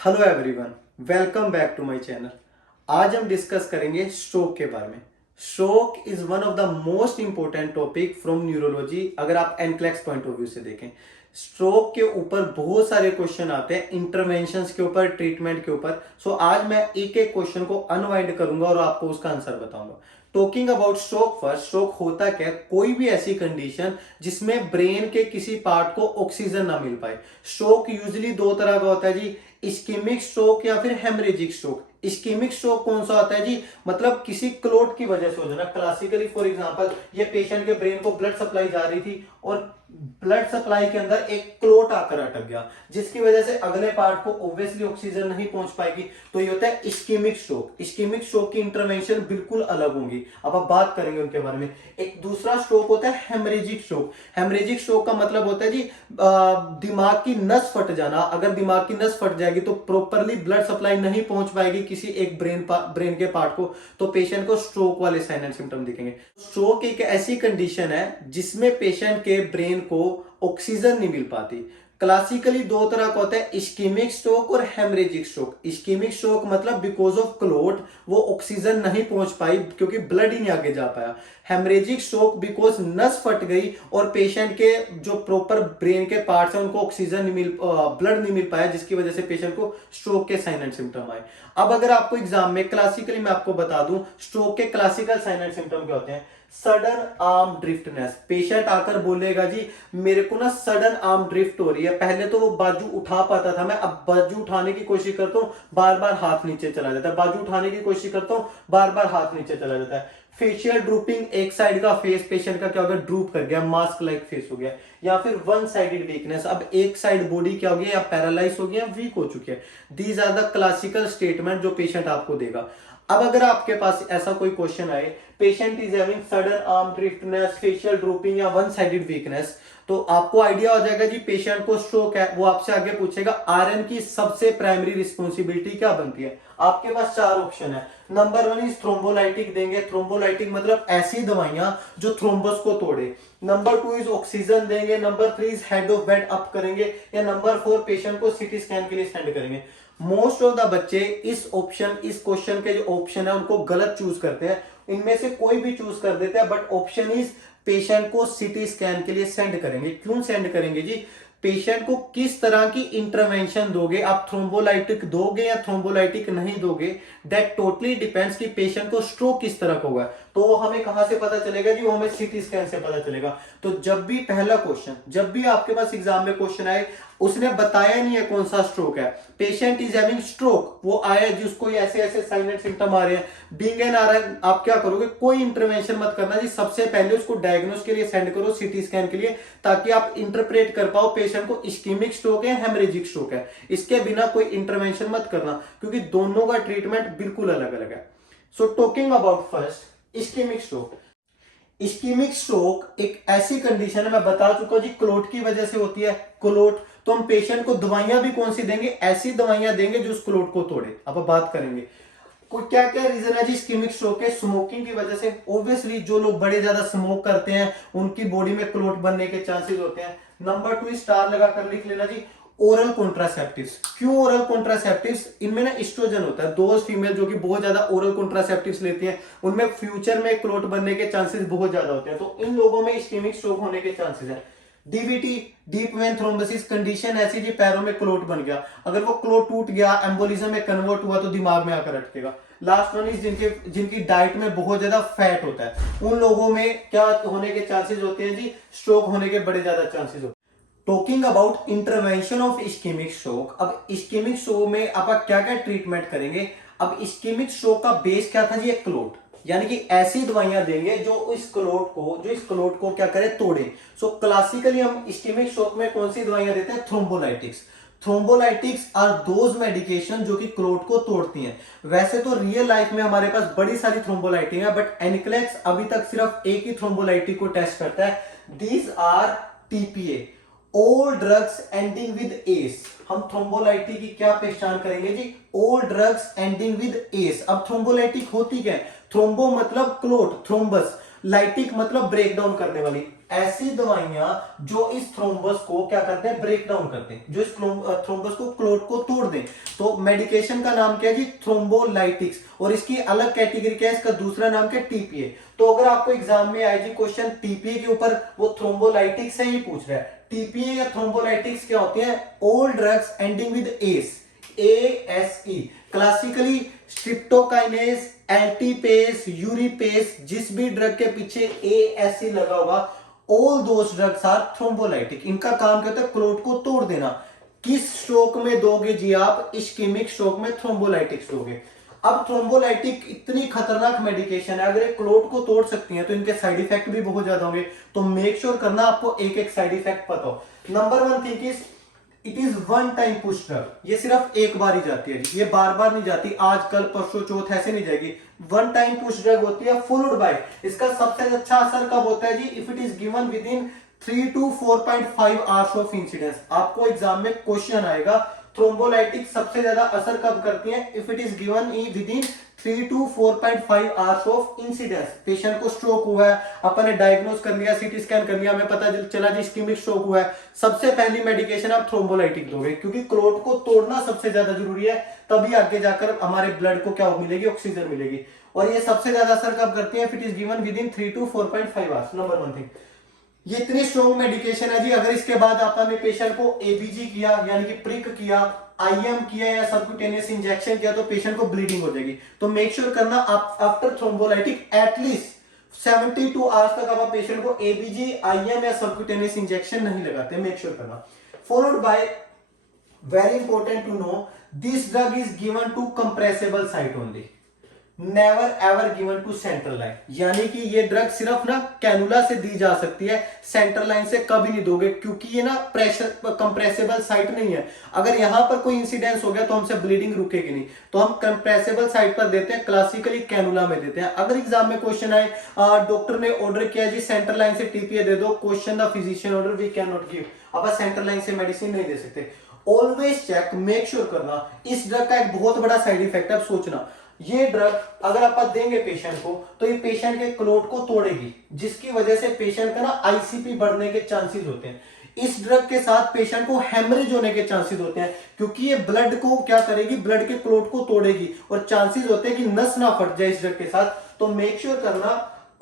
Hello everyone, welcome back to my channel. आज हम discuss करेंगे स्ट्रोक के बारे में। Stroke is one of the most important topic from neurology. अगर आप एनक्लेक्स पॉइंट ऑफ व्यू से देखें, स्ट्रोक के ऊपर बहुत सारे क्वेश्चन आते हैं, इंटरवेंशंस के ऊपर, ट्रीटमेंट के ऊपर। सो आज मैं एक एक क्वेश्चन को अनवाइंड करूंगा और आपको उसका आंसर बताऊंगा। Talking about stroke first, stroke होता क्या है? कोई भी ऐसी कंडीशन जिसमें ब्रेन के किसी पार्ट को ऑक्सीजन ना मिल पाए। स्ट्रोक यूजुअली दो तरह का होता है जी, इस्केमिक स्ट्रोक या फिर हेमरेजिक स्ट्रोक। इस्केमिक स्ट्रोक कौन सा होता है जी? मतलब किसी क्लोट की वजह से हो जाना। क्लासिकली फॉर एग्जांपल, ये पेशेंट के ब्रेन को ब्लड सप्लाई जा रही थी और ब्लड सप्लाई के अंदर एक क्लोट आकर अटक गया, जिसकी वजह से अगले पार्ट को ऑब्वियसली ऑक्सीजन नहीं पहुंच पाएगी। तो ये होता है इस्केमिक स्ट्रोक। इस्केमिक स्ट्रोक की इंटरवेंशन बिल्कुल अलग होंगी, अब आप बात करेंगे उनके बारे में। एक दूसरा स्ट्रोक होता है हेमरेजिक स्ट्रोक। हेमरेजिक स्ट्रोक का मतलब होता है जी दिमाग की नस फट जाना। अगर दिमाग की नस फट जाएगी तो प्रॉपरली ब्लड सप्लाई नहीं पहुंच पाएगी किसी एक ब्रेन के पार्ट को, तो पेशेंट को स्ट्रोक वाले साइन एंड सिम्टम दिखेंगे। स्ट्रोक एक ऐसी कंडीशन है जिसमें पेशेंट के ब्रेन को ऑक्सीजन नहीं मिल पाती। क्लासिकली दो तरह का होता है, इस्केमिक स्ट्रोक और हेमरेजिक स्ट्रोक। इस्केमिक स्ट्रोक मतलब बिकॉज ऑफ क्लोट वो ऑक्सीजन नहीं पहुंच पाई क्योंकि ब्लड ही नहीं आगे जा पाया। हेमरेजिक स्ट्रोक बिकॉज नस फट गई और पेशेंट के जो प्रॉपर ब्रेन के पार्ट्स हैं उनको ऑक्सीजन नहीं मिल ब्लड नहीं मिल पाया, जिसकी वजह से पेशेंट को स्ट्रोक के साइन एंड सिम्टम आए। अब अगर आपको एग्जाम में क्लासिकली मैं आपको बता दूं, स्ट्रोक के क्लासिकल साइन एंड सिम्टम क्या होते हैं? Sudden arm ड्रिफ्टनेस। पेशेंट आकर बोलेगा जी मेरे को ना सडन आर्म ड्रिफ्ट हो रही है। पहले तो वो बाजू उठा पाता था मैं, अब बाजू उठाने की कोशिश करता हूं, बार बार हाथ नीचे चला जाता है। बाजू उठाने की कोशिश करता हूं, बार बार हाथ नीचे चला जाता है। फेशियल ड्रूपिंग, एक साइड का फेस पेशेंट का क्या हो गया? ड्रूप कर गया, मास्क लाइक फेस हो गया। या फिर वन साइडेड वीकनेस, अब एक साइड बॉडी क्या हो गया? या पैरालाइज हो गया, वीक हो चुकी है। These are the classical statement जो पेशेंट आपको देगा। अब अगर आपके पास ऐसा कोई क्वेश्चन आए, patient is having sudden arm driftness, facial drooping या वन साइडेड वीकनेस, तो आपको आइडिया हो जाएगा जी पेशेंट को स्ट्रोक है। वो आपसे आगे पूछेगा आरएन की सबसे प्राइमरी रिस्पॉन्सिबिलिटी क्या बनती है? आपके पास चार ऑप्शन है। नंबर वन इज थ्रोम्बोलाइटिक देंगे। थ्रोम्बोलाइटिक मतलब ऐसी दवाइयां जो थ्रोम्बस को तोड़े। नंबर टू इज ऑक्सीजन देंगे। Number three is head of bed up करेंगे। या नंबर फोर पेशेंट को सीटी स्कैन के लिए सेंड करेंगे। मोस्ट ऑफ द बच्चे इस क्वेश्चन के जो ऑप्शन है उनको गलत चूज करते हैं। इनमें से कोई भी चूज कर देते हैं, बट ऑप्शन इज पेशेंट को सीटी स्कैन के लिए सेंड करेंगे। क्यों सेंड करेंगे जी? पेशेंट को किस तरह की इंटरवेंशन दोगे, आप थ्रोम्बोलाइटिक दोगे या थ्रोम्बोलाइटिक नहीं दोगे, दैट टोटली डिपेंड्स कि पेशेंट को स्ट्रोक किस तरह का होगा। तो हमें कहां से पता चलेगा जी? वो हमें सीटी स्कैन से पता चलेगा। तो जब भी पहला क्वेश्चन, जब भी आपके पास एग्जाम में क्वेश्चन आए, उसने बताया नहीं है कौन सा स्ट्रोक है, पेशेंट इज हैविंग स्ट्रोक, वो आया जिसको ऐसे ऐसे साइन एंड सिम्टम आ रहे हैं, बीइंग एन आरएन, आप क्या करोगे? कोई इंटरवेंशन मत करना जी। सबसे पहले उसको डायग्नोस के लिए सेंड करो, सीटी स्कैन के लिए, ताकि आप इंटरप्रेट कर पाओ पेशेंट को इस्केमिक स्ट्रोक है, हेमरेजिक स्ट्रोक है। इसके बिना कोई इंटरवेंशन मत करना, क्योंकि दोनों का ट्रीटमेंट बिल्कुल अलग अलग है। So talking about first ischemic stroke. Ischemic stroke एक ऐसी कंडीशन है, मैं बता चुका हूं जी, क्लोट की वजह से होती है। क्लोट, तो हम पेशेंट को दवाइयां भी कौन सी देंगे? ऐसी दवाइयां देंगे जो उस क्लोट को तोड़े। अब बात करेंगे क्या क्या रीजन है जी इस्केमिक स्ट्रोक के? स्मोकिंग की वजह से, ऑब्वियसली जो लोग बड़े ज्यादा स्मोक करते हैं उनकी बॉडी में क्लोट बनने के चांसेस होते हैं। नंबर टू, स्टार लगाकर लिख लेना जी, ओरल कॉन्ट्रासेप्टिव्स। क्यों ओरल कॉन्ट्रासेप्टिव्स? इनमें ना एस्ट्रोजन होता है। दोस्त फीमेल जो कि बहुत ज्यादा ओरल कॉन्ट्रासेप्टिव्स लेती हैं, उनमें फ्यूचर में क्लोट बनने के चांसेस बहुत ज्यादा होते हैं। तो इन लोगों में इस्केमिक स्ट्रोक होने के चांसेस है। DVT, deep vein thrombosis condition ऐसी जी पैरों में क्लोट बन गया, अगर वो क्लोट टूट गया, एम्बोलिज्म में कन्वर्ट हुआ तो दिमाग में आकर अटकेगा। लास्ट वन इज जिनकी डाइट में बहुत ज्यादा फैट होता है, उन लोगों में क्या होने के चांसेस होते हैं जी? स्ट्रोक होने के बड़े ज्यादा चांसेस होते हैं। Talking about intervention of ischemic stroke, अब इस्केमिक स्ट्रोक में आप क्या क्या ट्रीटमेंट करेंगे? अब इस्केमिक स्ट्रोक का बेस क्या था जी? एक क्लोट, यानी कि ऐसी दवाइयां देंगे जो इस क्लोट को क्या करे? तोड़े। सो क्लासिकली हम इस्केमिक स्ट्रोक में कौन सी दवाइयां देते हैं? Thrombolytics. Thrombolytics are those medication जो कि क्लोट को तोड़ती हैं। वैसे तो रियल लाइफ में हमारे पास बड़ी सारी थ्रोम्बोलाइटिक है, बट एनक्लेक्स अभी तक सिर्फ एक ही थ्रोम्बोलाइटिक को टेस्ट करता है। These are TPA, all drugs ending with S. हम थ्रोम्बोलाइटिक की क्या पहचान करेंगे जी? All drugs ending with S. अब थ्रोम्बोलाइटिक होती क्या है? थ्रोम्बो मतलब क्लोट, थ्रोम्बस, लाइटिक मतलब ब्रेक डाउन करने वाली। ऐसी दवाइयां जो इस थ्रोम्बस को क्या करते हैं, ब्रेक डाउन करते हैं, जो इस थ्रोम्बस को, क्लोट को तोड़ दें। तो मेडिकेशन का नाम क्या है जी, थ्रोम्बोलाइटिक्स। और इसकी अलग कैटेगरी क्या है, इसका दूसरा नाम क्या है, टीपीए। तो अगर आपको एग्जाम में आए जी क्वेश्चन टीपीए के ऊपर, वो थ्रोम्बोलाइटिक्स से ही पूछ रहा है। टीपीए या थ्रोम्बोलाइटिक्स क्या होती है, all drugs ending with S, ASE, classically streptokinase, alteplase, uripase, जिस भी ड्रग के पीछे ASE लगा होगा, all those drugs are thrombolytic. इनका काम क्या होता है, क्लोट को तोड़ देना। किस स्ट्रोक में दोगे जी आप, इश्केमिक स्ट्रोक में थ्रोम्बोलाइटिक्स दोगे। अब थ्रोम्बोलाइटिक इतनी खतरनाक मेडिकेशन है, अगर ये क्लोट को तोड़ सकती है तो इनके साइड इफेक्ट भी बहुत ज्यादा होंगे। तो मेक श्योर करना आपको एक एक साइड इफेक्ट पता हो। Number one thing is it is one time push drug, ये सिर्फ एक बार ही जाती है, ये बार बार नहीं जाती, आज कल परसों चौथ ऐसे नहीं जाएगी। वन टाइम पुश ड्रग होती है, फॉलोड बाय, इसका सबसे अच्छा असर कब होता है जी, if it is given within 3 to 4.5 hours of incidence. आपको एग्जाम में क्वेश्चन आएगा थ्रोम्बोलाइटिक सबसे ज्यादा असर कब करती है, if it is given within 3 to 4.5 hours of incidence. Patient को स्ट्रोक हुआ है, अपन ने डायग्नोज कर लिया, सीटी स्कैन कर लिया, हमें पता चला जी इस्केमिक स्ट्रोक हुआ है, सबसे पहली मेडिकेशन आप थ्रोम्बोलाइटिक दोगे, क्योंकि क्लोट को तोड़ना सबसे ज्यादा जरूरी है, तभी आगे जाकर हमारे ब्लड को क्या मिलेगी, ऑक्सीजन मिलेगी। और ये सबसे ज्यादा असर कब करती है, if it is given within 3 to 4.5 hours. Number one thing, ये इतनी स्ट्रॉन्ग मेडिकेशन है जी, अगर इसके बाद आपने पेशेंट को एबीजी किया यानी कि प्रिक किया, आईएम किया या सबक्यूटेनियस इंजेक्शन किया, तो पेशेंट को ब्लीडिंग हो जाएगी। तो मेक श्योर करना आप आफ्टर थ्रोम्बोलाइटिक एटलीस्ट 72 आवर्स तक आप पेशेंट को एबीजी, आईएम या सबक्यूटेनियस इंजेक्शन नहीं लगाते, मेक श्योर करना। Followed by, very important to know, this drug is given to compressible site only, never ever given to central line. यानी कि ये ड्रग सिर्फ ना कैनुला से दी जा सकती है, सेंट्रल लाइन से कभी नहीं दोगे, क्योंकि ये ना प्रेशर कंप्रेसिबल साइट नहीं है। अगर यहां पर कोई इंसिडेंस हो गया तो हमसे ब्लीडिंग रुकेगी नहीं, तो हम कंप्रेसिबल साइट पर देते हैं, क्लासिकली कैनुला में देते हैं। अगर एग्जाम में क्वेश्चन आए, डॉक्टर ने ऑर्डर किया जी सेंट्रल लाइन से टीपीए दे दो, question the physician order, we can not give, अब सेंट्रल लाइन से मेडिसिन नहीं दे सकते। ऑलवेज चेक, मेक श्योर करना। इस ड्रग का एक बहुत बड़ा साइड इफेक्ट है, सोचना, ये ड्रग अगर आप देंगे पेशेंट को तो ये पेशेंट के क्लोट को तोड़ेगी, जिसकी वजह से पेशेंट का ना आईसीपी बढ़ने के चांसेस होते हैं। इस ड्रग के साथ पेशेंट को हेमरेज होने के चांसेस होते हैं, क्योंकि ये ब्लड को क्या करेगी, ब्लड के क्लोट को तोड़ेगी, और चांसेस होते हैं कि नस ना फट जाए इस ड्रग के साथ। तो मेक श्योर करना,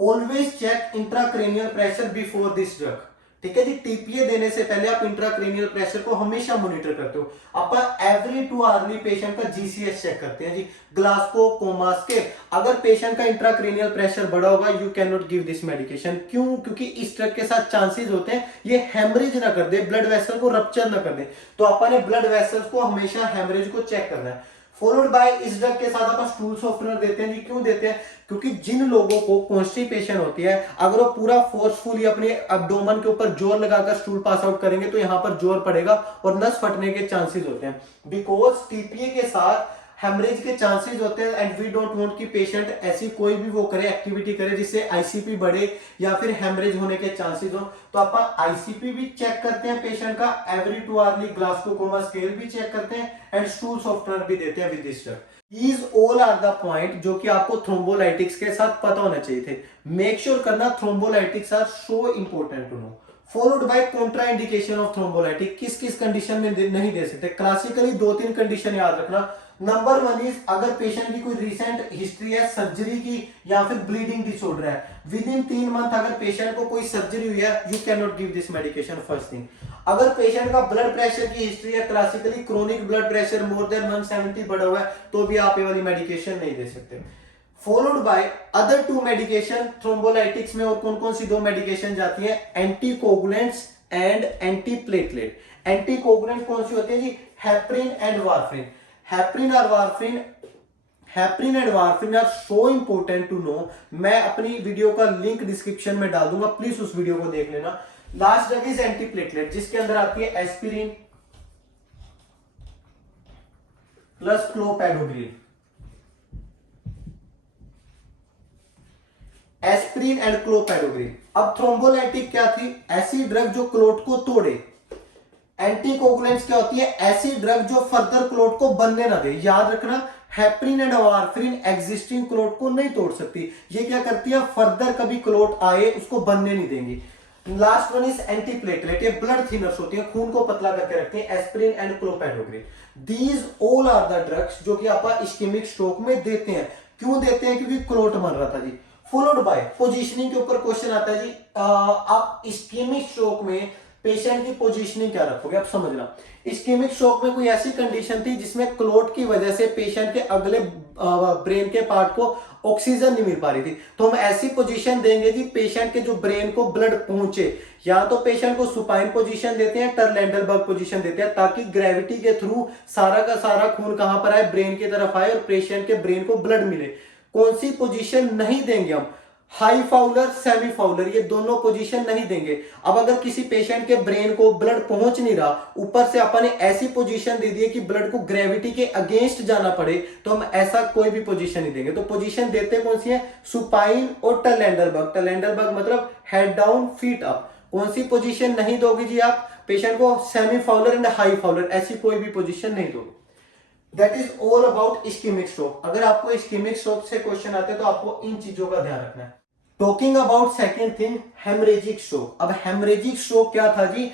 always check intracranial pressure before this drug. ठीक है जी, टीपीए देने से पहले आप इंट्राक्रेनियल प्रेशर को हमेशा मॉनिटर करते हो। आप एवरी 2 आवर्ली पेशेंट का जीसीएस चेक करते हैं जी, ग्लासको कोमा स्केल। अगर पेशेंट का इंट्राक्रेनियल प्रेशर बढ़ा होगा, you can not give this medication. क्यों? क्योंकि इस ड्रग के साथ चांसेस होते हैं ये हेमरेज ना कर दे, ब्लड वेसल को रप्चर ना कर दे। तो आपने ब्लड वेसल्स को हमेशा हेमरेज को चेक करना है। फॉलोड बाय, इस ड्रग के साथ आप स्टूल सॉफ्टनर देते हैं जी। क्यों देते हैं? क्योंकि जिन लोगों को कॉन्स्टिपेशन होती है, अगर वो पूरा फोर्सफुली अपने एब्डोमेन के ऊपर जोर लगाकर स्टूल पास आउट करेंगे तो यहां पर जोर पड़ेगा और नस फटने के चांसेस होते हैं। बिकॉज टीपीए के साथ हेमरेज के चांसेस होते हैं, एंड वी डोंट वांट कि पेशेंट ऐसी कोई भी वो करे, एक्टिविटी करे जिससे आईसीपी बढ़े या फिर हेमरेज होने के चांसेस हो। तो आप आईसीपी भी चेक करते हैं पेशेंट का, एवरी 2 आवर्ली ग्लासको कोमा स्केल भी चेक करते हैं, एंड स्टूल सॉफ्टनर भी देते हैं with this drug. These all are the point जो कि आपको थ्रोम्बोलाइटिक्स के साथ पता होना चाहिए थे। मेक श्योर करना thrombolytics are so important to know. Followed by contraindication of thrombolytic, किस किस कंडीशन में नहीं दे सकते। क्लासिकली 2-3 कंडीशन याद रखना। नंबर 1 इज, अगर पेशेंट की कोई रिसेंट हिस्ट्री है सर्जरी की या फिर ब्लीडिंग डिसऑर्डर है, विद इन 3 मंथ अगर पेशेंट को कोई सर्जरी हुई है, you can not give this medication. First thing, अगर पेशेंट का ब्लड प्रेशर की हिस्ट्री है, classically chronic blood pressure more than 170 बढ़ा हुआ है, तो भी आप ये वाली मेडिकेशन नहीं दे सकते। Followed by other 2 medication thrombolytics में, और कौन कौन सी 2 मेडिकेशन जाती है? Anticoagulants and antiplatelet. एंटीकोगुलेंट कौन सी होती है जी? Heparin and warfarin. हेपरिन और warfarin, heparin and warfarin are so important to know. मैं अपनी वीडियो का लिंक डिस्क्रिप्शन में डाल दूंगा, प्लीज उस वीडियो को देख लेना। लास्ट ड्रग इज एंटीप्लेटलेट, जिसके अंदर आती है aspirin plus clopidogrel. Aspirin and clopidogrel. अब थ्रोम्बोलाइटिक क्या थी? ऐसी ड्रग जो क्लोट को तोड़े। एंटीकोगुलेंट्स क्या होती है? ऐसी ड्रग जो फर्दर क्लोट को बनने ना दे। याद रखना, heparin and warfarin existing clot को नहीं तोड़ सकती, ये क्या करती है? फर्दर कभी क्लोट आए उसको बनने नहीं देंगी। लास्ट वन इज एंटीप्लेटलेट, ये ब्लड थिनर्स होती हैं, खून को पतला करके रखती हैं, aspirin and clopidogrel. These all are the drugs जो कि आप इस्केमिक स्ट्रोक में देते हैं। क्यों देते हैं? क्योंकि क्लोट बन रहा था जी। फॉलोड बाय पोजीशनिंग के ऊपर क्वेश्चन आता है जी, आप इस्केमिक स्ट्रोक में पेशेंट की पोजीशनिंग क्या रखोगे? आप समझना, इस्केमिक स्ट्रोक में कोई ऐसी कंडीशन थी जिसमें क्लोट की वजह से पेशेंट के अगले ब्रेन के पार्ट को ऑक्सीजन नहीं मिल पा रही थी, तो हम ऐसी पोजीशन देंगे जी पेशेंट के जो ब्रेन को ब्लड पहुंचे। या तो पेशेंट को सुपाइन पोजीशन देते हैं, टर्लेंडलबर्ग पोजीशन देते हैं, ताकि ग्रेविटी के थ्रू सारा का सारा खून कहां पर आए? ब्रेन की तरफ आए और पेशेंट के ब्रेन को ब्लड मिले। कौन सी पोजीशन नहीं देंगे हम? हाई फाउलर, सेमी फाउलर, ये दोनों पोजीशन नहीं देंगे। अब अगर किसी पेशेंट के ब्रेन को ब्लड पहुंच नहीं रहा, ऊपर से अपन ने ऐसी पोजीशन दे दी है कि ब्लड को ग्रेविटी के अगेंस्ट जाना पड़े, तो हम ऐसा कोई भी पोजीशन नहीं देंगे। तो पोजीशन देते कौन सी है? सुपाइन और टर्लेंडलबर्ग। टर्लेंडलबर्ग मतलब हेड डाउन फीट अप। कौन सी पोजीशन नहीं दोगे जी आप पेशेंट को? Semi Fowler and high Fowler, ऐसी कोई भी पोजीशन नहीं दोगे। That is all about ischemic stroke. अगर आपको इस्केमिक स्ट्रोक से क्वेश्चन आते हैं तो आपको इन चीजों का ध्यान रखना है। Talking about second thing, haemorrhagic stroke. अब हेमरेजिक स्ट्रोक क्या था जी?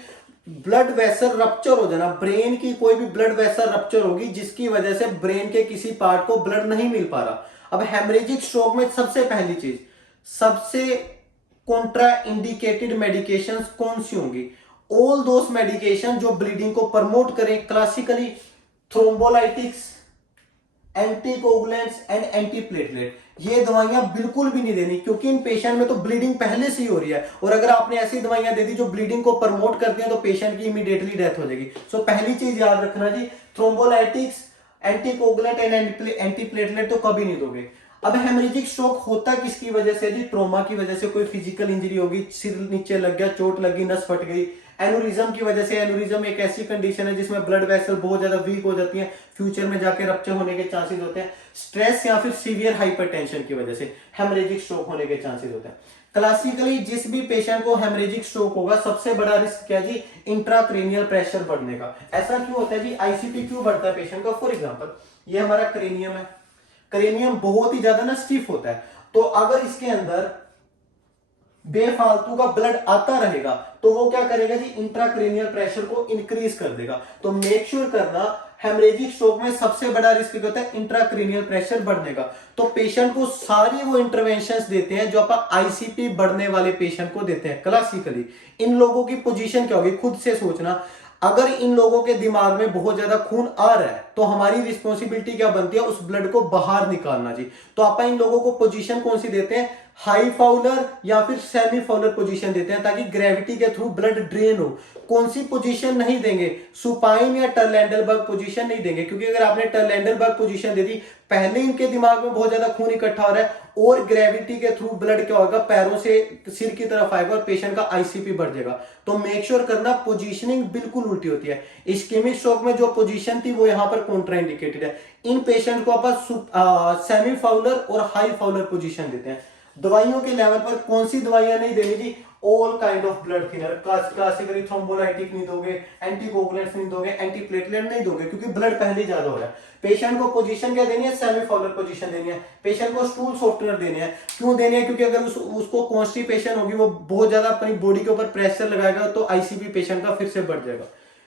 ब्लड वेसल रप्चर हो जाना, ब्रेन की कोई भी ब्लड वेसल रप्चर होगी जिसकी वजह से ब्रेन के किसी पार्ट को ब्लड नहीं मिल पा रहा। अब हेमरेजिक स्ट्रोक में सबसे पहली चीज, सबसे कॉन्ट्रा इंडिकेटेड मेडिकेशंस कौन सी होंगी? ऑल दोस मेडिकेशन जो ब्लीडिंग को प्रमोट करें, classically thrombolytics, anticoagulants and antiplatelet. ये दवाइयां बिल्कुल भी नहीं देनी, क्योंकि इन पेशेंट में तो ब्लीडिंग पहले से ही हो रही है, और अगर आपने ऐसी दवाइयां दे दी जो ब्लीडिंग को प्रमोट करती हैं तो पेशेंट की इमीडिएटली डेथ हो जाएगी। सो पहली चीज याद रखना जी, थ्रोम्बोलाइटिक्स, एंटीकोगुलेंट एंड एंटीप्लेटलेट तो कभी नहीं दोगे। अब हेमरेजिक स्ट्रोक होता किसकी वजह से जी? ट्रोमा की वजह से, कोई फिजिकल इंजरी होगी, सिर नीचे लग गया, चोट लगी, नस फट गई। एनुरिज्म की वजह से, एनुरिज्म एक ऐसी कंडीशन है जिसमें ब्लड वेसल बहुत ज्यादा वीक हो जाती है, फ्यूचर में जाके रप्चर होने के चांसेस होते हैं। स्ट्रेस या फिर सीवियर हाइपरटेंशन की वजह से हेमरेजिक स्ट्रोक होने के चांसेस होते हैं। क्लासिकली जिस भी पेशेंट को हेमरेजिक स्ट्रोक होगा, सबसे बड़ा रिस्क क्या जी? इंट्राक्रेनियल प्रेशर बढ़ने का। ऐसा क्यों होता है जी? आईसीपी क्यों बढ़ता है पेशेंट का? फॉर एग्जांपल ये हमारा क्रेनियम है, क्रेनियम बहुत ही ज्यादा ना स्टिफ होता है, तो अगर इसके अंदर बेफालतू का ब्लड आता रहेगा तो वो क्या करेगा जी? इंट्राक्रेनियल प्रेशर को इंक्रीज कर देगा। तो मेक श्योर करना, हेमरेजिक स्ट्रोक में सबसे बड़ा रिस्क क्या होता है? इंट्राक्रेनियल प्रेशर बढ़ने का। तो पेशेंट को सारी वो इंटरवेंशंस देते हैं जो आप आईसीपी बढ़ने वाले पेशेंट को देते हैं क्लासिकली। इन लोगों की पोजीशन क्या होगी? खुद से सोचना। अगर इन लोगों के दिमाग में बहुत ज्यादा खून आ रहा है तो हमारी रिस्पॉन्सिबिलिटी क्या बनती है? उस ब्लड को बाहर निकालना जी। तो आप इन लोगों को पोजीशन कौन सी देते हैं? हाई फाउलर या फिर सेमी फाउलर पोजीशन देते हैं, ताकि ग्रेविटी के थ्रू ब्लड ड्रेन हो। कौन सी पोजीशन नहीं देंगे? सुपाइन या टर्लेंडलबर्ग पोजीशन नहीं देंगे, क्योंकि अगर आपने टर्लेंडलबर्ग पोजीशन दे दी, पहले इनके दिमाग में बहुत ज्यादा खून इकट्ठा हो रहा है और ग्रेविटी के थ्रू ब्लड क्या होगा? पैरों से सिर की तरफ आएगा और पेशेंट का आईसीपी बढ़ जाएगा। तो मेक श्योर करना पोजीशनिंग बिल्कुल उल्टी होती है। इस्केमिक स्ट्रोक में जो पोजीशन थी वो यहां पर कॉन्ट्राइंडिकेटेड है। इन पेशेंट को आप सेमी फाउलर और हाई फाउलर पोजीशन देते हैं। दवाइयों के लेवल पर कौन सी दवाइयां नहीं देनी जी? All kind of blood thinner. Classically thrombolytic नहीं दोगे, एंटीकोगुलेंट्स नहीं दोगे, एंटीप्लेटलेट नहीं दोगे, क्योंकि ब्लड पहले ज्यादा हो रहा है। पेशेंट को पोजीशन क्या देनी है? सेमी फाउलर पोजीशन देनी है। पेशेंट को स्टूल सॉफ्टनर देने हैं। क्यों देने हैं? क्योंकि अगर उसको कॉन्स्टिपेशन होगी, वो बहुत ज्यादा अपनी बॉडी के ऊपर प्रेशर लगाएगा तो आईसीपी पेशेंट का फिर से बढ़ जाएगा।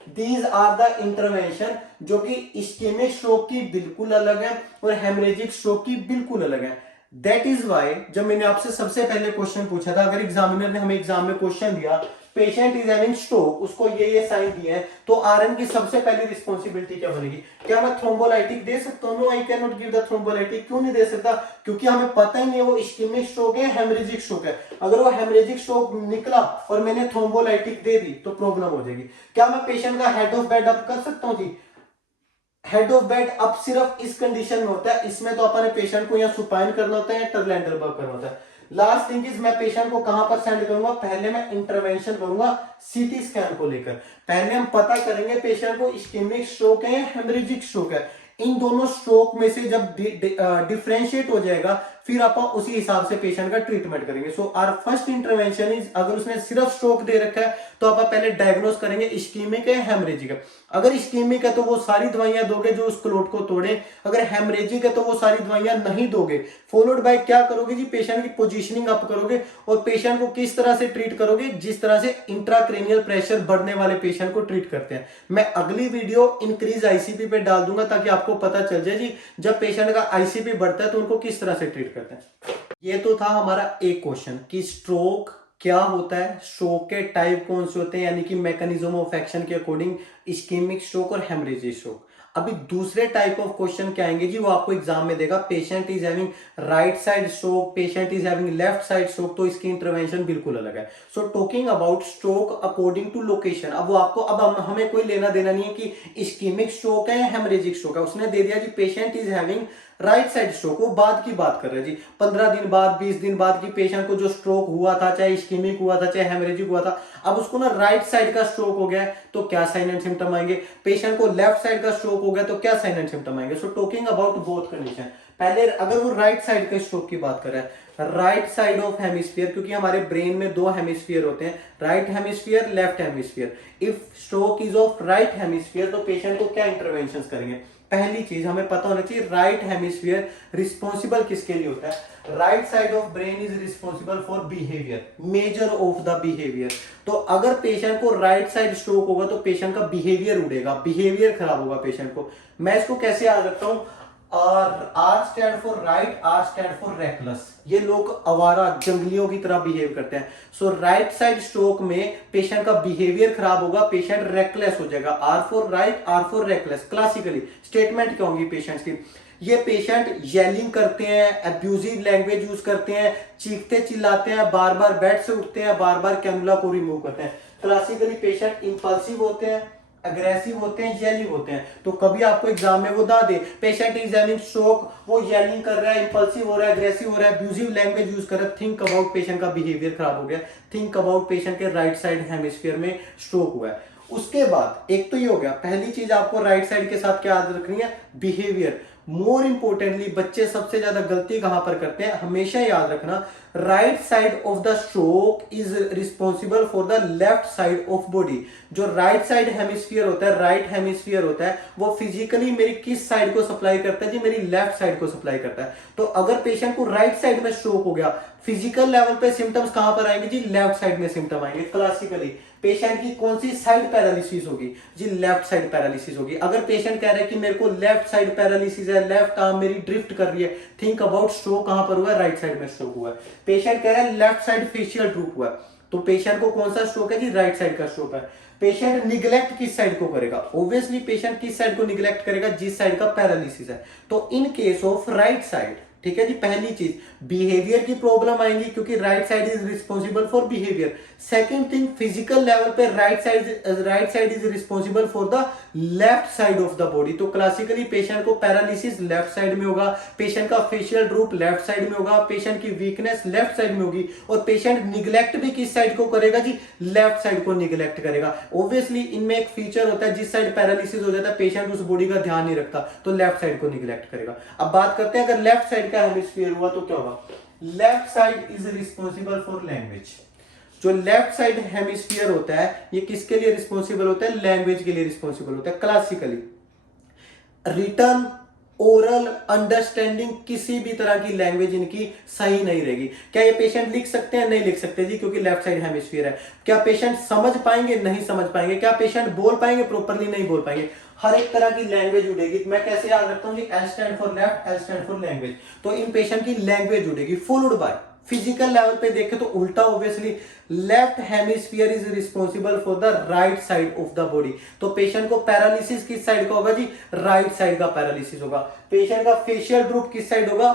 दीज आर द इंटरवेंशन जो कि इस्केमिक स्ट्रोक की बिल्कुल अलग है और हेमरेजिक स्ट्रोक की बिल्कुल अलग है। दैट इज वाई जब मैंने आपसे सबसे पहले क्वेश्चन पूछा था, अगर एग्जामिनर ने हमें एग्जाम में क्वेश्चन दिया पेशेंट इज हैविंग स्ट्रोक, उसको ये साइन दिए हैं, तो आरएन की सबसे पहली रिस्पॉन्सिबिलिटी क्या बनेगी? क्या मैं थ्रोम्बोलाइटिक दे सकता हूं? No, I can not give the thrombolytic. क्यों नहीं दे सकता? क्योंकि हमें पता ही नहीं वो इस्केमिक स्ट्रोक है, हेमरेजिक स्ट्रोक है। अगर वो हेमरेजिक स्ट्रोक निकला और मैंने थ्रोम्बोलाइटिक दे दी तो प्रॉब्लम हो जाएगी। क्या मैं पेशेंट का हेड ऑफ बेड अप कर सकता हूं जी? हेड ऑफ बेड अब सिर्फ इस कंडीशन में होता है, इसमें तो अपने पेशेंट को या सुपाइन करना होता है या टर्लेंडलबर्ग करना होता है। लास्ट थिंग इज, मैं पेशेंट को कहां पर सेंड करूंगा? पहले मैं इंटरवेंशन करूंगा सीटी स्कैन को लेकर। पहले हम पता करेंगे पेशेंट को इस्केमिक स्ट्रोक है या हेमरेजिक स्ट्रोक है। इन दोनों स्ट्रोक में से जब डिफरेंशिएट हो जाएगा, फिर आप उसी हिसाब से पेशेंट का ट्रीटमेंट करेंगे। So our first intervention is, अगर उसने सिर्फ स्ट्रोक दे रखा है तो आप पहले डायग्नोस करेंगे इस्कीमिक है हेमरेजिक है। अगर इस्कीमिक है तो वो सारी दवाइयां दोगे जो उस क्लोट को तोड़े, अगर हेमरेजिक है तो वो सारी दवाइयां नहीं दोगे। फॉलोड बाय क्या करोगे जी, पेशेंट की पोजीशनिंग अप करोगे और पेशेंट को किस तरह से ट्रीट करोगे, जिस तरह से इंट्राक्रेनियल प्रेशर बढ़ने वाले पेशेंट को ट्रीट करते हैं। मैं अगली वीडियो इंक्रीज आईसीपी पे डाल दूंगा ताकि आपको पता चल जाए जी जब पेशेंट का आईसीपी बढ़ता है तो उनको किस तरह से ट्रीट करते हैं। ये तो था हमारा एक क्वेश्चन कि स्ट्रोक क्या होता है, स्ट्रोक के टाइप कौन से होते हैं, यानी कि मैकेनिज्म ऑफ एक्शन के अकॉर्डिंग इस्कीमिक स्ट्रोक और हेमरेजिक स्ट्रोक। अभी दूसरे टाइप ऑफ क्वेश्चन क्या आएंगे जी, वो आपको एग्जाम में देगा। Patient is having right side stroke, patient is having left side stroke, तो इसकी इंटरवेंशन बिल्कुल अलग है। So talking about stroke according to location, अब वो आपको, अब हमें कोई लेना देना नहीं है कि इस्कीमिक स्ट्रोक है या हेमरेजिक स्ट्रोक है। उसने दे दिया जी patient is having right side stroke, वो बाद की बात कर रहे हैं जी, 15 दिन बाद 20 दिन बाद की पेशेंट को जो स्ट्रोक हुआ था, चाहे इस्कीमिक हुआ था चाहे हेमरेजिक हुआ था, अब उसको ना राइट साइड का स्ट्रोक हो गया है तो क्या साइन एंड सिम्टम आएंगे, पेशेंट को लेफ्ट साइड का स्ट्रोक हो गया तो क्या साइन एंड सिम्टम आएंगे। सो टॉकिंग अबाउट बोथ कंडीशन, पहले अगर वो राइट साइड के स्ट्रोक की बात कर रहा है, राइट साइड ऑफ हेमिस्फीयर, क्योंकि हमारे ब्रेन में दो हेमिस्फीयर होते हैं, right hemisphere left hemisphere. If stroke is of right hemisphere तो पेशेंट को क्या इंटरवेंशन करेंगे। पहली चीज हमें पता होना चाहिए राइट हेमिस्फीयर रिस्पॉन्सिबल किसके लिए होता है, right side of brain is responsible for behaviour, measure of the behaviour. तो अगर पेशेंट को राइट साइड स्ट्रोक होगा तो पेशेंट का बिहेवियर उड़ेगा, बिहेवियर खराब होगा पेशेंट को। मैं इसको कैसे याद रखता हूं, R stand for right, R stand for reckless. ये लोग आवारा जंगलियों की तरह बिहेव करते हैं। सो राइट साइड स्ट्रोक में पेशेंट का बिहेवियर खराब होगा, पेशेंट रेकलेस हो जाएगा। R for right, R for reckless. Classically statement क्या होंगी पेशेंट्स की, ये पेशेंट येलिंग करते हैं, अब्यूजिव लैंग्वेज यूज करते हैं, चीखते चिल्लाते हैं, बार बार बेड से उठते हैं, बार बार कैनुला को रिमूव करते हैं। क्लासिकली पेशेंट इंपल्सिव होते हैं, अग्रेसिव होते हैं, येलिंग होते हैं। तो कभी आपको एग्जाम में वो दा दे पेशेंट इज हैविंग स्ट्रोक, वो येलिंग कर रहा है, इंपल्सिव हो रहा है, अग्रेसिव हो रहा है, अब्यूजिव लैंग्वेज यूज कर रहा है, थिंक अबाउट पेशेंट का बिहेवियर खराब हो गया, थिंक अबाउट पेशेंट के राइट साइड हेमिस्फीयर में स्ट्रोक हुआ है। उसके बाद एक तो ये हो गया, पहली चीज आपको राइट साइड के साथ क्या याद रखनी है, बिहेवियर। मोर इंपोर्टेंटली बच्चे सबसे ज्यादा गलती कहां पर करते हैं, हमेशा याद रखना, right side of the stroke is responsible for the left side of body. जो राइट साइड हेमिस्फीयर होता है, राइट हेमिस्फीयर होता है, वो फिजिकली मेरी किस साइड को सप्लाई करता है जी, मेरी लेफ्ट साइड को सप्लाई करता है। तो अगर पेशेंट को राइट साइड में स्ट्रोक हो गया, फिजिकल लेवल पे सिम्टम्स कहां पर आएंगे जी, लेफ्ट साइड में सिम्टम आएंगे। क्लासिकली पेशेंट की कौन सी साइड पैरालिसिस होगी जी, लेफ्ट साइड पैरालिसिस होगी। अगर पेशेंट कह रहा है कि मेरे को लेफ्ट साइड पैरालिसिस है, लेफ्ट आर्म मेरी ड्रिफ्ट कर रही है, थिंक अबाउट स्ट्रोक कहां पर हुआ है, राइट साइड में स्ट्रोक हुआ है। पेशेंट कह रहा है लेफ्ट साइड फेशियल ड्रूप हुआ है, तो पेशेंट को कौन सा स्ट्रोक है जी, राइट साइड का स्ट्रोक है। पेशेंट निग्लेक्ट किस साइड को करेगा, ऑब्वियसली पेशेंट किस साइड को निग्लेक्ट करेगा, जिस साइड का पैरालिसिस है। तो in case of right side, ठीक है जी, पहली चीज बिहेवियर की प्रॉब्लम आएंगी क्योंकि right side is responsible for behaviour. Second thing, physical level पे right side is responsible for the left side of the body. तो क्लासिकली पेशेंट को पैरालिसिस लेफ्ट साइड में होगा, पेशेंट का फेशियल ड्रूप लेफ्ट साइड में होगा, patient की weakness left side में होगी, और पेशेंट निग्लेक्ट भी किस साइड को करेगा जी, लेफ्ट साइड को निग्लेक्ट करेगा। ऑब्वियसली इनमें एक फीचर होता है, जिस साइड पैरालिसिस हो जाता है पेशेंट उस बॉडी का ध्यान नहीं रखता तो लेफ्ट साइड को निग्लेक्ट करेगा। अब बात करते हैं अगर लेफ्ट साइड का हेमिस्फीयर हुआ तो क्या होगा, left side is responsible for language. जो लेफ्ट साइड हेमिस्फीयर होता है ये किसके लिए रिस्पॉन्सिबल होता है, लैंग्वेज के लिए रिस्पॉन्सिबल होता है। क्लासिकली रिटर्न, ओरल, अंडरस्टैंडिंग, किसी भी तरह की लैंग्वेज इनकी सही नहीं रहेगी। क्या ये पेशेंट लिख सकते हैं, नहीं लिख सकते जी, क्योंकि लेफ्ट साइड हेमिस्फीयर है। क्या पेशेंट समझ पाएंगे, नहीं समझ पाएंगे। क्या पेशेंट बोल पाएंगे प्रॉपरली, नहीं बोल पाएंगे। हर एक तरह की लैंग्वेज उड़ेगी। मैं कैसे याद रखता हूं जी, L stand for left, L stand for language. तो इन पेशेंट की लैंग्वेज उड़ेगी। फॉलोड बाय फिजिकल लेवल पे देखें तो उल्टा, obviously left hemisphere is responsible for the right side of the body. तो पेशेंट को पैरालिसिस किस साइड का होगा जी, राइट साइड का पैरालिसिस होगा। पेशेंट का फेशियल ड्रूप किस साइड होगा,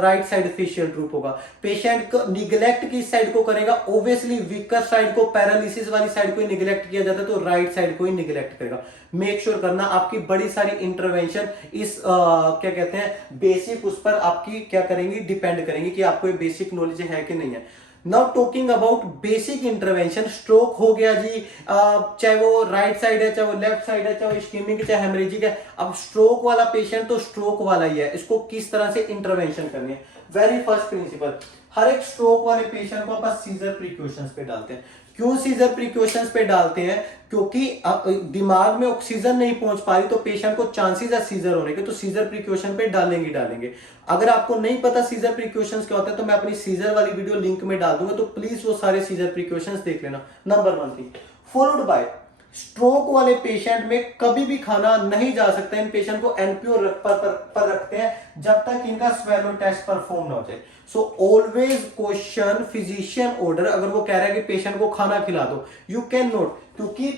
राइट साइड फेशियल ड्रूप होगा। पेशेंट को निग्लेक्ट किस साइड को करेगा, ऑब्वियसली वीकर साइड को, पैरालिसिस वाली साइड को ही निग्लेक्ट किया जाता है तो राइट साइड को ही निग्लेक्ट करेगा। मेक श्योर करना आपकी बड़ी सारी इंटरवेंशन इस क्या कहते हैं बेसिक, उस पर आपकी क्या करेंगी, डिपेंड करेंगी कि आपको ये बेसिक नॉलेज है कि नहीं है। Now talking about basic intervention, stroke हो गया जी, चाहे वो राइट साइड है, चाहे वो लेफ्ट साइड है, चाहे वो इस्केमिक है, चाहे हेमरेजिक है। अब स्ट्रोक वाला पेशेंट तो स्ट्रोक वाला ही है, इसको किस तरह से इंटरवेंशन करनी है। वेरी फर्स्ट प्रिंसिपल, हर एक स्ट्रोक वाले पेशेंट को अपन सीजर प्रिकॉशंस पे डालते हैं। क्यों सीजर प्रिकॉशंस पे डालते हैं? क्योंकि दिमाग में ऑक्सीजन नहीं पहुंच पा रही तो पेशेंट को चांसेस है सीजर होने के, तो सीजर प्रिकॉशन पे डालेंगे। अगर आपको नहीं पता सीजर प्रिकॉशंस क्या होता है तो मैं अपनी सीजर वाली वीडियो लिंक में डाल दूंगा, तो प्लीज वो सारे सीजर प्रिकॉशंस देख लेना। नंबर 1 थी, फॉलोड बाय स्ट्रोक वाले पेशेंट में कभी भी खाना नहीं जा सकता। इन पेशेंट को एनपीओ पर रखते हैं जब तक इनका स्वेलो टेस्ट परफॉर्म ना हो जाए। So always question physician order, अगर वो कह रहा है कि पेशेंट को खाना खिला दो, यू कैन नोट, क्योंकि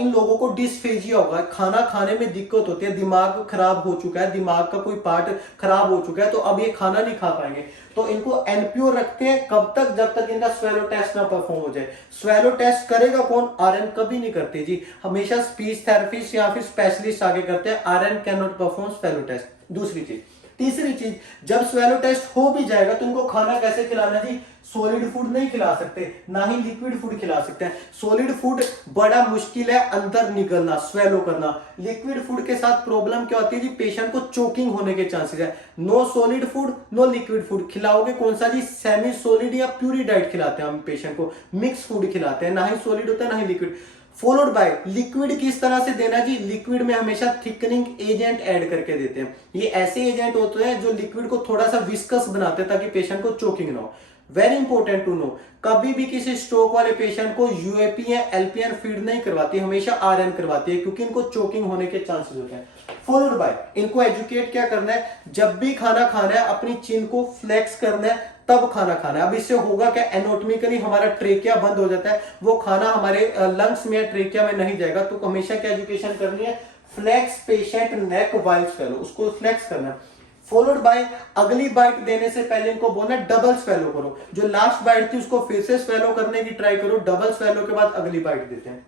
इन लोगों को डिस्फेजिया होगा, खाना खाने में दिक्कत होती है, दिमाग खराब हो चुका है, दिमाग का कोई पार्ट खराब हो चुका है, तो अब ये खाना नहीं खा पाएंगे। तो इनको एनपीओ रखते हैं कब तक? जब तक इनका स्वेलो टेस्ट ना परफॉर्म हो जाए। स्वेलो टेस्ट करेगा कौन? आरएन कभी नहीं करते जी, हमेशा स्पीच थेरेपिस्ट या फिर स्पेशलिस्ट आगे करते हैं। RN can not perform swallow test. दूसरी चीज, तीसरी चीज, जब स्वेलो टेस्ट हो भी जाएगा तो इनको खाना कैसे खिलाना जी? सॉलिड फूड नहीं खिला सकते, ना ही लिक्विड फूड खिला सकते हैं। सॉलिड फूड बड़ा मुश्किल है अंदर निकलना, स्वेलो करना। लिक्विड फूड के साथ प्रॉब्लम क्या होती है जी? पेशेंट को चोकिंग होने के चांसेस है। No solid food, no liquid food. खिलाओगे कौन सा जी? सेमी सॉलिड या प्यूरी डाइट खिलाते हैं हम पेशेंट को, मिक्स फूड खिलाते हैं, ना ही सॉलिड होता है ना ही लिक्विड। फॉलोड बाय लिक्विड किस तरह से देना जी? लिक्विड में हमेशा थिकनिंग एजेंट ऐड करके देते हैं। ये ऐसे एजेंट होते हैं जो लिक्विड को थोड़ा सा विस्कस बनाते हैं ताकि पेशेंट को चोकिंग ना हो। वेरी इंपॉर्टेंट टू नो, कभी भी किसी स्ट्रोक वाले पेशेंट को यूएपी या एलपीएन फीड नहीं करवाती, हमेशा आरएन करवाती है, क्योंकि इनको चोकिंग होने के चांसेस होते हैं। फॉलोड बाय इनको एजुकेट क्या करना है? जब भी खाना खाना है अपनी चिन को फ्लेक्स करना है, तब खाना खाना है। अब इससे होगा क्या? एनाटॉमिकली हमारा ट्रेकिया बंद हो जाता है, वो खाना हमारे लंग्स में या ट्रेकिया में नहीं जाएगा। तो हमेशा क्या एजुकेशन करनी है? फ्लेक्स पेशेंट नेक वाइल स्वेलो, उसको फ्लेक्स करना है। फॉलोड बाय अगली बाइट देने से पहले इनको बोलना डबल स्वेलो करो। जो लास्ट बाइट थी उसको फिर से स्वेलो करने की ट्राई करो, डबल स्वेलो के बाद अगली बाइट देते हैं।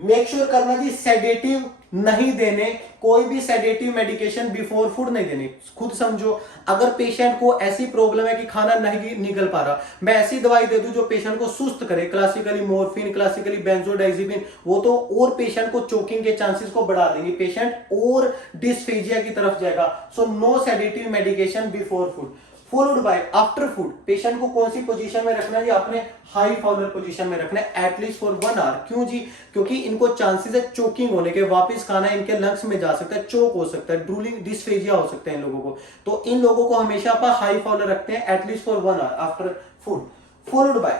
मेक श्योर करना जी सेडेटिव नहीं देने, कोई भी सेडेटिव मेडिकेशन बिफोर फूड नहीं देनी। खुद समझो, अगर पेशेंट को ऐसी प्रॉब्लम है कि खाना नहीं निकल पा रहा, मैं ऐसी दवाई दे दूं जो पेशेंट को सुस्त करे, क्लासिकली मॉर्फिन, क्लासिकली बेंजोडाइजिपिन, वो तो और पेशेंट को चोकिंग के चांसेस को बढ़ा देंगे, पेशेंट और डिस्फेजिया की तरफ जाएगा। So no sedative medication before food. Followed by after food patient को कौन सी पोजीशन में रखना है जी? आपने हाई फाउलर पोजीशन में रखना है एटलीस्ट फॉर 1 आवर। क्यों जी? क्योंकि इनको चांसेस है चोकिंग होने के, वापस खाना इनके लंग्स में जा सकता है, चोक हो सकता है, ड्रूलिंग डिस्फेजिया हो सकता है इन लोगों को। तो इन लोगों को हमेशा आप हाई फाउलर रखते हैं at least for 1 hour after food. Followed bye,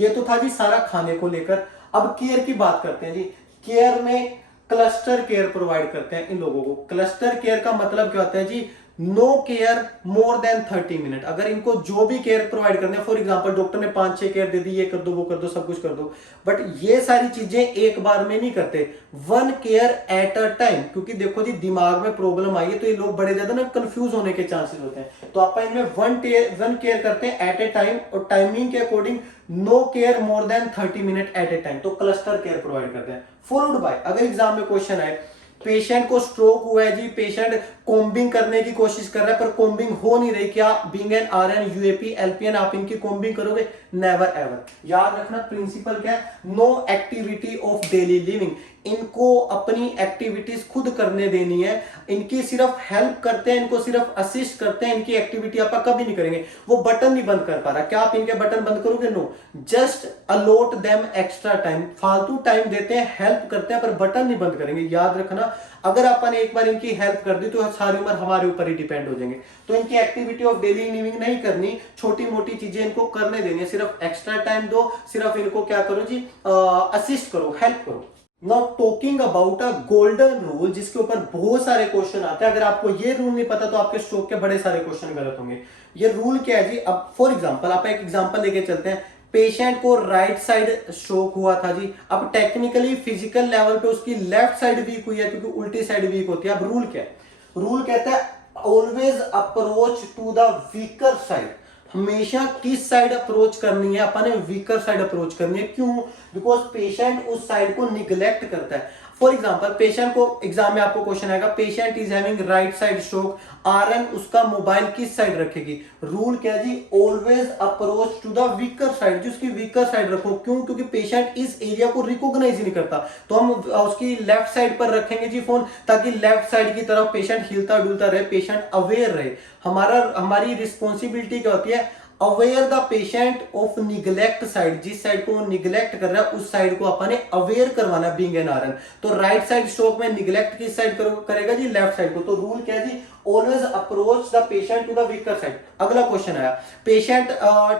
ये तो था जी सारा खाने को लेकर। अब केयर की बात करते हैं जी। केयर में क्लस्टर केयर प्रोवाइड करते हैं इन लोगों को। क्लस्टर केयर का मतलब क्या होता है जी? No care more than 30 minute. अगर इनको जो भी केयर प्रोवाइड करने, फॉर एग्जांपल डॉक्टर ने 5-6 केयर दे दी, ये कर दो, वो कर दो, सब कुछ कर दो, बट ये सारी चीजें एक बार में नहीं करते, 1 केयर एट अ टाइम। क्योंकि देखो जी दिमाग में प्रॉब्लम आई है तो ये लोग बड़े ज्यादा ना कंफ्यूज होने के चांसेस होते हैं। तो आप इनमें 1 केयर करते हैं एट ए टाइम, और टाइमिंग के according no care more than 30 minute at a time, तो क्लस्टर केयर प्रोवाइड करते हैं। फॉलोड बाय अगर एग्जाम में क्वेश्चन आए, पेशेंट को स्ट्रोक हुआ है जी, पेशेंट कॉम्बिंग करने की कोशिश कर रहा है पर कॉम्बिंग हो नहीं रही, क्या being an RN UAP LPN आप इनकी कॉम्बिंग करोगे? Never ever. याद रखना प्रिंसिपल क्या है? No activity of daily living. इनको अपनी एक्टिविटीज खुद करने देनी है, इनकी सिर्फ हेल्प करते हैं, इनको सिर्फ असिस्ट करते हैं, इनकी एक्टिविटी आप कभी नहीं करेंगे। वो बटन नहीं बंद कर पा रहा, क्या आप इनके बटन बंद करोगे? No, just allot them extra time, फालतू टाइम देते हैं, हेल्प करते हैं पर बटन नहीं बंद करेंगे। याद रखना, अगर अपन एक बार इनकी हेल्प कर दी तो सारी उम्र हमारे ऊपर ही डिपेंड हो जाएंगे। तो इनकी एक्टिविटी ऑफ डेली लिविंग नहीं करनी, छोटी मोटी चीजें इनको करने देनी है, सिर्फ एक्स्ट्रा टाइम दो, सिर्फ इनको क्या करो जी? असिस्ट करो, हेल्प करो। Now talking about a golden rule, जिसके ऊपर बहुत सारे क्वेश्चन आते हैं। अगर आपको ये रूल नहीं पता तो आपके स्ट्रोक के बड़े सारे क्वेश्चन गलत होंगे। ये रूल क्या है जी? अब फॉर एग्जांपल आप एक एग्जांपल लेके चलते हैं। पेशेंट को राइट साइड स्ट्रोक हुआ था जी, अब टेक्निकली फिजिकल लेवल पे उसकी लेफ्ट साइड वीक हुई है क्योंकि उल्टी साइड वीक होती है। अब रूल क्या है? रूल कहता है always approach to the weaker side. हमेशा किस साइड अप्रोच करनी है? अपन ने वीकर साइड अप्रोच करनी है। क्यों? बिकॉज पेशेंट उस साइड को निग्लेक्ट करता है। फॉर एग्जांपल पेशेंट को एग्जाम में आपको क्वेश्चन आएगा, patient is having right side stroke, RN उसका मोबाइल किस साइड रखेगी? रूल क्या जी? Always approach to the weaker side, जो उसकी वीकर साइड रखो। क्यों? क्योंकि पेशेंट इस एरिया को रिकॉग्नाइज नहीं करता, तो हम उसकी लेफ्ट साइड पर रखेंगे जी फोन, ताकि लेफ्ट साइड की तरफ पेशेंट हिलता डुलता रहे, पेशेंट अवेयर रहे। हमारी रिस्पॉन्सिबिलिटी क्या होती है? Aware the patient of neglect side, जिस साइड को निग्लेक्ट कर रहा है उस साइड को अपने अवेयर करवाना, बीइंग एन आरएन। तो राइट साइड स्ट्रोक में निग्लेक्ट किस साइड करेगा जी? लेफ्ट साइड को। तो रूल क्या है जी? Always approach the patient to the weaker side. अगला क्वेश्चन आया, पेशेंट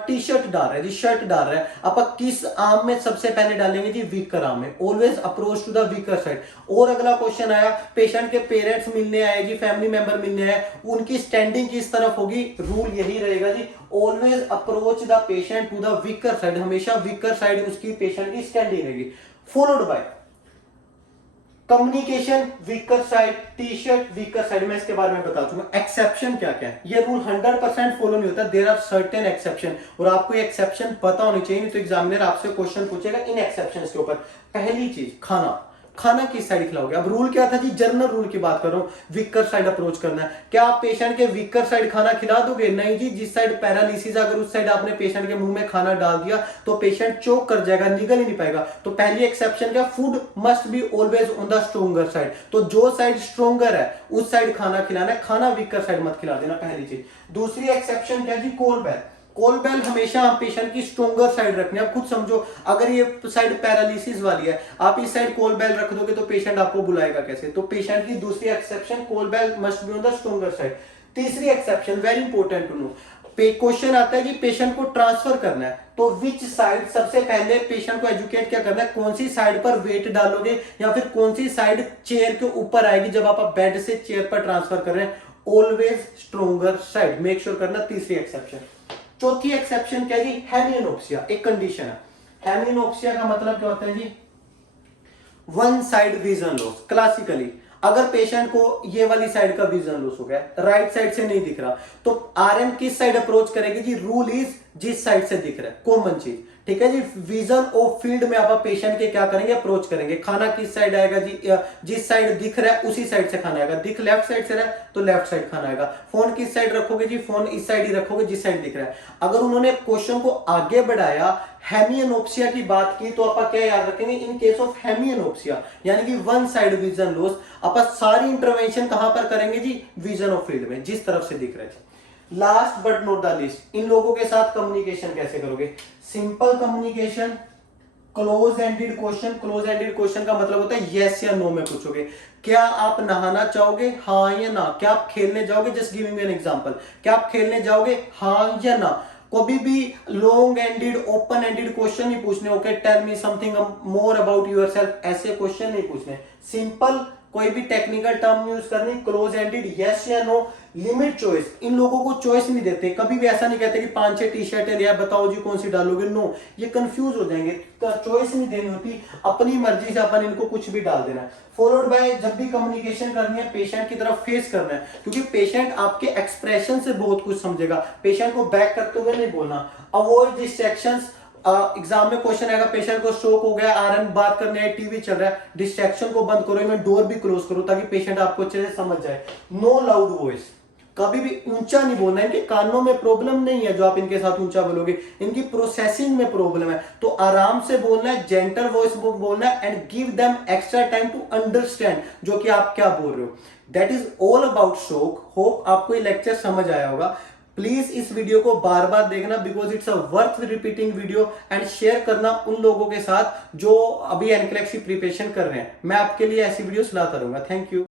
टी शर्ट डाल रहा है जी, शर्ट डाल रहा है, आप किस आर्म में सबसे पहले डालेंगे जी? वीकर आर्म में। Always approach to the weaker side. और अगला क्वेश्चन आया, पेशेंट के पेरेंट्स मिलने आए जी, फैमिली मेंबर मिलने आए, उनकी स्टैंडिंग किस तरफ होगी? रूल यही रहेगा जी, always approach the patient to the weaker side, हमेशा वीकर साइड उसकी पेशेंट की स्टैंडिंग रहेगी। Followed by communication weaker side, T shirt weaker side. मैं इसके बारे में बता दूंगा एक्सेप्शन क्या क्या है। ये रूल 100% फॉलो नहीं होता, देयर आर सर्टेन एक्सेप्शन, और आपको एक्सेप्शन पता होनी चाहिए, नहीं तो एग्जामिनर आपसे क्वेश्चन पूछेगा इन एक्सेप्शंस के ऊपर। पहली चीज, खाना किस साइड खिलाओगे? अब रूल क्या था जी? जनरल रूल की बात कर रहा हूं, वीकर साइड अप्रोच करना है। क्या आप पेशेंट के वीकर साइड खाना खिला दोगे? नहीं जी, जिस साइड पैरालिसिस, अगर उस साइड आपने पेशेंट के मुंह में खाना डाल दिया तो पेशेंट चोक कर जाएगा, निगल ही नहीं पाएगा। तो पहली एक्सेप्शन क्या? Food must be always on the stronger side. तो जो साइड स्ट्रोंगर है उस साइड खाना खिलाना है, खाना वीकर साइड मत खिला देना, पहली चीज। दूसरी एक्सेप्शन क्या जी? कोल बेल। कोल बेल हमेशा आप पेशेंट की स्ट्रोंगर साइड रखनी है। आप खुद समझो, अगर ये साइड पैरालिसिस वाली है, आप इस साइड कोल बेल रख दोगे तो पेशेंट आपको बुलाएगा कैसे? तो पेशेंट की दूसरी exception, call bell must be on the stronger side. तीसरी exception, very important to know, question आता है कि पेशेंट को ट्रांसफर करना है, तो विच साइड? सबसे पहले पेशेंट को एजुकेट क्या करना है, कौन सी साइड पर वेट डालोगे, या फिर कौन सी साइड चेयर के ऊपर आएगी जब आप बेड से चेयर पर ट्रांसफर कर रहे हैं? Always stronger side, make sure करना। तीसरी एक्सेप्शन। चौथी एक्सेप्शन क्या जी? हेमियोनोप्सिया, एक कंडीशन है। हेमियोनोप्सिया का मतलब क्या होता है जी? One side vision loss. Classically अगर पेशेंट को ये वाली साइड का विजन लॉस हो गया, राइट साइड से नहीं दिख रहा, तो आरएम किस साइड अप्रोच करेगी जी? रूल इज जिस साइड से दिख रहा है, कॉमन चीज, ठीक है जी। विजन ऑफ फील्ड में आप पेशेंट के क्या करेंगे? अप्रोच करेंगे। खाना किस साइड आएगा जी? जिस साइड दिख रहा है उसी साइड से खाना आएगा। दिख लेफ्ट साइड से रहा है तो लेफ्ट साइड खाना आएगा। फोन किस साइड रखोगे जी? फोन इस साइड ही रखोगे जिस साइड दिख रहा है। अगर उन्होंने क्वेश्चन को आगे बढ़ाया, हेमियोनोप्सिया की बात की, तो आप क्या याद रखेंगे? इन केस ऑफ हेमियोनोप्सिया यानी कि वन साइड विजन लॉस, आप सारी इंटरवेंशन कहां पर करेंगे जी? विजन ऑफ फील्ड में, जिस तरफ से दिख रहा है। Last but not the list, इन लोगों के साथ कम्युनिकेशन कैसे करोगे? Simple communication, close ended question. Close ended question का मतलब होता है यस या नो में पूछोगे। क्या आप नहाना चाहोगे? हाँ या ना। क्या आप खेलने जाओगे? Just giving an example. क्या आप खेलने जाओगे? हाँ या ना। कभी भी long ended, open ended question नहीं पूछने। Okay, tell me something more about yourself, ऐसे क्वेश्चन नहीं पूछने। सिंपल, कोई भी टेक्निकल टर्म यूज करनी, क्लोज एंडेड, यस या नो, लिमिट चॉइस। इन लोगों को चॉइस नहीं देते, कभी भी ऐसा नहीं कहते कि 5-6 टी शर्ट है, बताओ जी कौन सी डालोगे। नो, ये कंफ्यूज हो जाएंगे, चॉइस नहीं देनी होती, अपनी मर्जी से अपन इनको कुछ भी डाल देना है। फॉलोड बाय, जब भी कम्युनिकेशन करनी है पेशेंट की तरफ फेस करना है, क्योंकि पेशेंट आपके एक्सप्रेशन से बहुत कुछ समझेगा। पेशेंट को बैक करते हुए नहीं बोलना। Avoid distractions. एग्जाम में क्वेश्चन आएगा, पेशेंट को स्ट्रोक हो गया, आरएन बात करने है, टीवी चल रहा है, डिस्ट्रैक्शन को बंद करो, इनमें डोर भी क्लोज करो ताकि पेशेंट आपको अच्छे से समझ जाए। नो लाउड वॉइस, कभी भी ऊंचा नहीं बोलना है। इनके कानों में प्रॉब्लम नहीं है जो आप इनके साथ ऊंचा बोलोगे, इनकी प्रोसेसिंग में प्रॉब्लम है। तो आराम से बोलना है, जेंटल वॉइस बोलना है, and give them extra time to understand जो कि आप क्या बोल रहे हो। That is all about stroke. Hope आपको ये लेक्चर समझ आया होगा। प्लीज इस वीडियो को बार बार देखना, because it's a worth repeating video, and share करना उन लोगों के साथ जो अभी एनक्लेक्स की प्रिपरेशन कर रहे हैं। मैं आपके लिए ऐसी वीडियोस लाता रहूंगा। Thank you.